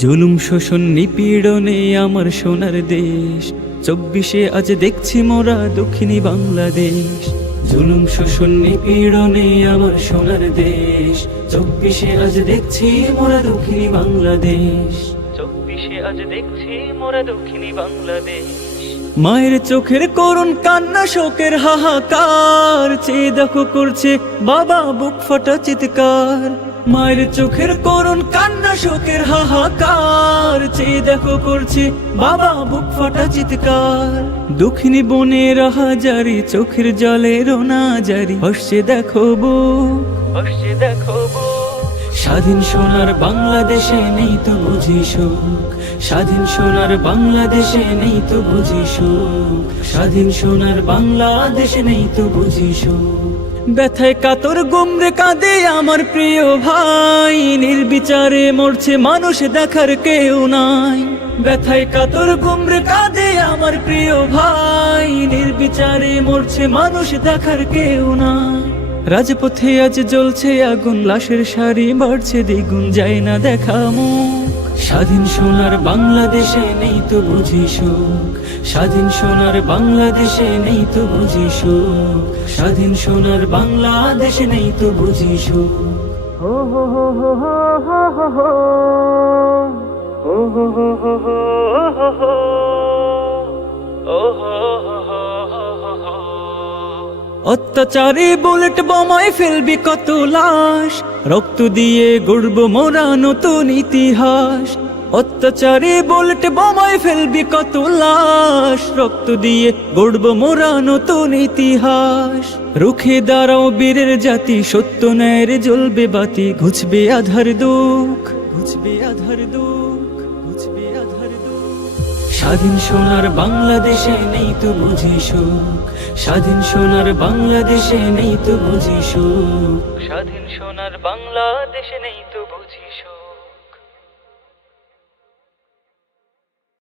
জুলুম শোষণ নিপীড়নে আমার সোনার দেশ, 24শে আজ দেখছি মোরা দক্ষিণী বাংলাদেশ। জুলুম শোষণ নিপীড়নে আমার সোনার দেশ, 24শে আজ দেখছি মোরা দক্ষিণী বাংলাদেশ। 24শে আজ দেখছি মোরা দক্ষিণী বাংলাদেশ। মায়ের চোখের করুণ কান্না, শোকের হাহাকার, চেয়ে দেখো করছে বাবা বুক ফাটা চিৎকার। মায়ের চোখের করুণ কান্না, শোকের হাহাকার, চেয়ে দেখো করছে বাবা বুক ফাটা চিৎকার। দুঃখিনী বোনের হাজারি, চোখের জলে রোনা জারি, হসছে দেখো বুক, হসছে দেখো বুক। স্বাধীন সোনার বাংলাদেশে নেই তো বুঝি সুখ, স্বাধীন সোনার বাংলাদেশে নেই তো বুঝি সুখ, স্বাধীন সোনার বাংলাদেশে নেই তো বুঝি সুখ। ব্যথায় কাতর গুমরে কাঁদে আমার প্রিয় ভাই, নির্বিচারে মরছে মানুষ দেখার কেউ নাই। ব্যথায় কাতর গুমরে কাঁদে আমার প্রিয় ভাই, নির্বিচারে মরছে মানুষ দেখার কেউ নাই। রাজপথে আজ জ্বলছে আগুন, লাশের সারি বাড়ছে দ্বিগুণ, যায় না দেখা মুখ। স্বাধীন সোনার বাংলাদেশে নেই তো বুঝি সুখ, স্বাধীন সোনার বাংলাদেশে নেই তো বুঝি সুখ, স্বাধীন সোনার বাংলাদেশে নেই তো বুঝি সুখ। হো হো হো হো হো হো হো হো হো হো হো হো হো। অত্যাচারে বুলেট বোমায় ফেলবি কত লাশ, রক্ত দিয়ে গড়ব মোরা নতুন ইতিহাস। অত্যাচারে বুলেট বোমায় ফেলবি কত লাশ, রক্ত দিয়ে গড়ব মোরা নতুন ইতিহাস। রুখে দাঁড়াও বীরের জাতি, সত্য ন্যায়ের জ্বলবে বাতি, ঘুচবে আধার দুঃখ, ঘুচবে আধার দুঃখ, ঘুচবে আধার দুঃখ। স্বাধীন সোনার বাংলাদেশে নেই তো বুঝি সুখ, স্বাধীন সোনার বাংলাদেশে নেই তো বুঝি সুখ, স্বাধীন সোনার বাংলাদেশে নেই তো বুঝি সুখ।